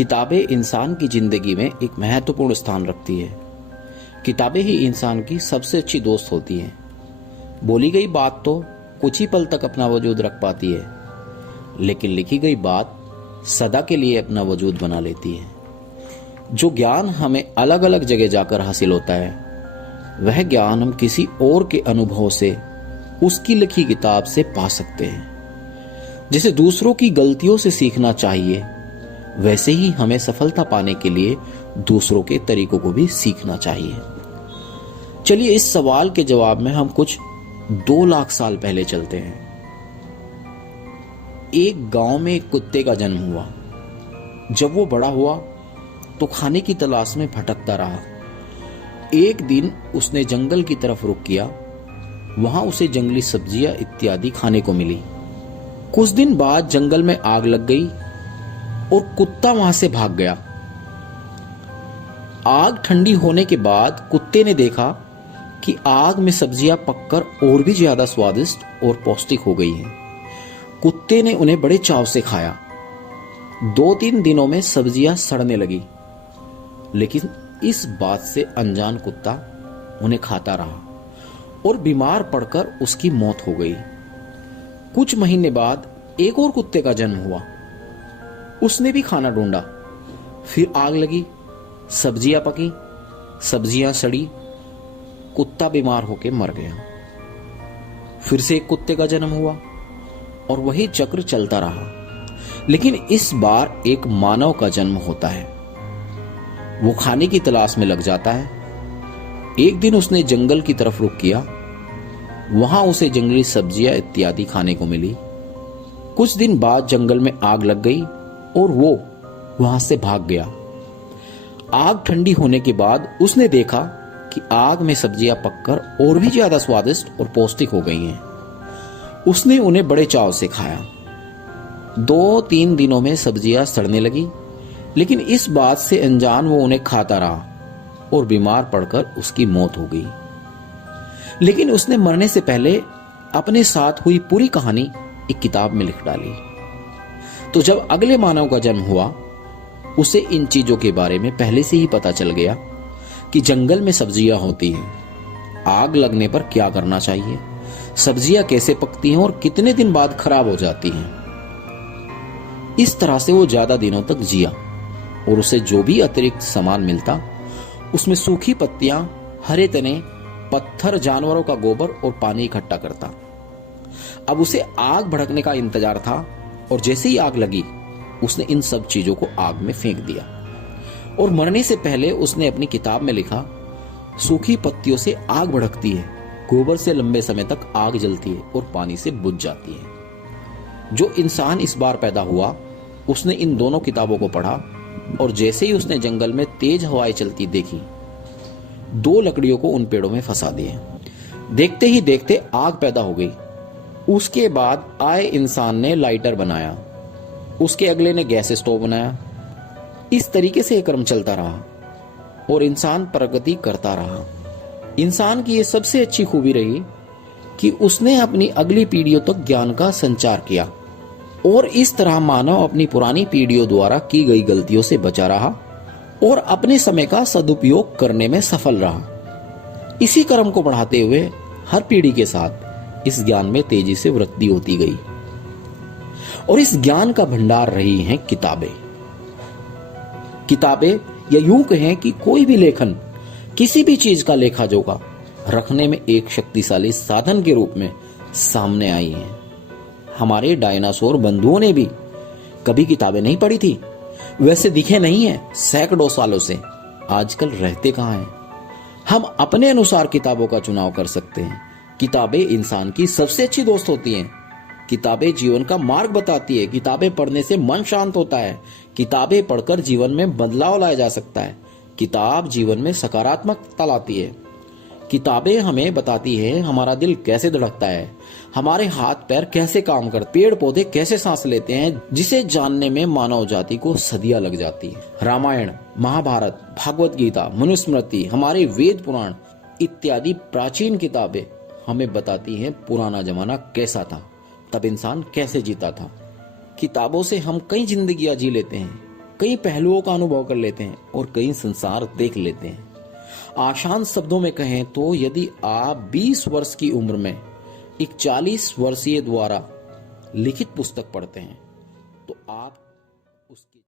किताबें इंसान की जिंदगी में एक महत्वपूर्ण स्थान रखती है। किताबें ही इंसान की सबसे अच्छी दोस्त होती हैं। बोली गई बात तो कुछ ही पल तक अपना वजूद रख पाती है, लेकिन लिखी गई बात सदा के लिए अपना वजूद बना लेती है। जो ज्ञान हमें अलग अलग जगह जाकर हासिल होता है, वह ज्ञान हम किसी और के अनुभव से उसकी लिखी किताब से पा सकते हैं। जैसे दूसरों की गलतियों से सीखना चाहिए, वैसे ही हमें सफलता पाने के लिए दूसरों के तरीकों को भी सीखना चाहिए। चलिए इस सवाल के जवाब में हम कुछ 2 लाख साल पहले चलते हैं। एक गांव में एक कुत्ते का जन्म हुआ। जब वो बड़ा हुआ तो खाने की तलाश में भटकता रहा। एक दिन उसने जंगल की तरफ रुख किया। वहां उसे जंगली सब्जियां इत्यादि खाने को मिली। कुछ दिन बाद जंगल में आग लग गई और कुत्ता वहां से भाग गया। आग ठंडी होने के बाद कुत्ते ने देखा कि आग में सब्जियां पककर और भी ज्यादा स्वादिष्ट और पौष्टिक हो गई हैं। कुत्ते ने उन्हें बड़े चाव से खाया। 2-3 दिनों में सब्जियां सड़ने लगी, लेकिन इस बात से अनजान कुत्ता उन्हें खाता रहा और बीमार पड़कर उसकी मौत हो गई। कुछ महीने बाद एक और कुत्ते का जन्म हुआ। उसने भी खाना ढूंढा। फिर आग लगी, सब्जियां पकी, सब्जियां सड़ी, कुत्ता बीमार होकर मर गया। फिर से एक कुत्ते का जन्म हुआ और वही चक्र चलता रहा। लेकिन इस बार एक मानव का जन्म होता है। वो खाने की तलाश में लग जाता है। एक दिन उसने जंगल की तरफ रुख किया। वहां उसे जंगली सब्जियां इत्यादि खाने को मिली। कुछ दिन बाद जंगल में आग लग गई और वो वहां से भाग गया। आग ठंडी होने के बाद उसने देखा कि आग में सब्जियां पककर और भी ज्यादा स्वादिष्ट और पौष्टिक हो गई हैं। उसने उन्हें बड़े चाव से खाया। 2-3 दिनों में सब्जियां सड़ने लगी, लेकिन इस बात से अनजान वो उन्हें खाता रहा और बीमार पड़कर उसकी मौत हो गई। लेकिन उसने मरने से पहले अपने साथ हुई पूरी कहानी एक किताब में लिख डाली। तो जब अगले मानव का जन्म हुआ, उसे इन चीजों के बारे में पहले से ही पता चल गया कि जंगल में सब्जियां होती हैं, आग लगने पर क्या करना चाहिए, सब्जियां कैसे पकती हैं और कितने दिन बाद खराब हो जाती हैं। इस तरह से वो ज्यादा दिनों तक जिया और उसे जो भी अतिरिक्त सामान मिलता, उसमें सूखी पत्तियां, हरे तने, पत्थर, जानवरों का गोबर और पानी इकट्ठा करता। अब उसे आग भड़कने का इंतजार था और जैसे ही आग लगी, उसने इन सब चीजों को आग में फेंक दिया। और मरने से पहले उसने अपनी किताब में लिखा, सूखी पत्तियों से आग भड़कती है, गोबर से लंबे समय तक आग जलती है और पानी से बुझ जाती है। जो इंसान इस बार पैदा हुआ, उसने इन दोनों किताबों को पढ़ा और जैसे ही उसने जंगल में तेज हवाएं चलती देखी, 2 लकड़ियों को उन पेड़ों में फंसा दिए। देखते ही देखते आग पैदा हो गई। उसके बाद आए इंसान ने लाइटर बनाया, उसके अगले ने गैस स्टोव बनाया। इस तरीके से यह क्रम चलता रहा और इंसान प्रगति करता रहा। इंसान की यह सबसे अच्छी खूबी रही कि उसने अपनी अगली पीढ़ियों तक ज्ञान का संचार किया और इस तरह मानव अपनी पुरानी पीढ़ियों द्वारा की गई गलतियों से बचा रहा और अपने समय का सदुपयोग करने में सफल रहा। इसी क्रम को बढ़ाते हुए हर पीढ़ी के साथ इस ज्ञान में तेजी से वृद्धि होती गई और इस ज्ञान का भंडार रही हैं किताबें। किताबें, या यूं कहें कि कोई भी लेखन, किसी भी चीज का लेखा जोखा रखने में एक शक्तिशाली साधन के रूप में सामने आई हैं। हमारे डायनासोर बंधुओं ने भी कभी किताबें नहीं पढ़ी थी। वैसे दिखे नहीं है सैकड़ों सालों से, आजकल रहते कहां हैं। हम अपने अनुसार किताबों का चुनाव कर सकते हैं। किताबें इंसान की सबसे अच्छी दोस्त होती हैं। किताबें जीवन का मार्ग बताती है। किताबें पढ़ने से मन शांत होता है। किताबें पढ़कर जीवन में बदलाव लाया जा सकता है। किताब जीवन में सकारात्मकता लाती है। किताबें हमें बताती है हमारा दिल कैसे धड़कता है, हमारे हाथ पैर कैसे काम करते, पेड़ पौधे कैसे सांस लेते हैं, जिसे जानने में मानव जाति को सदियां लग जाती है। रामायण, महाभारत, भागवत गीता, मनुस्मृति, हमारे वेद पुराण इत्यादि प्राचीन किताबें हमें बताती हैं पुराना जमाना कैसा था, तब इंसान कैसे जीता था। किताबों से हम कई जिंदगियां जी लेते हैं, कई पहलुओं का अनुभव कर लेते हैं और कई संसार देख लेते हैं। आसान शब्दों में कहें तो यदि आप 20 वर्ष की उम्र में एक 40 वर्षीय द्वारा लिखित पुस्तक पढ़ते हैं तो आप उसकी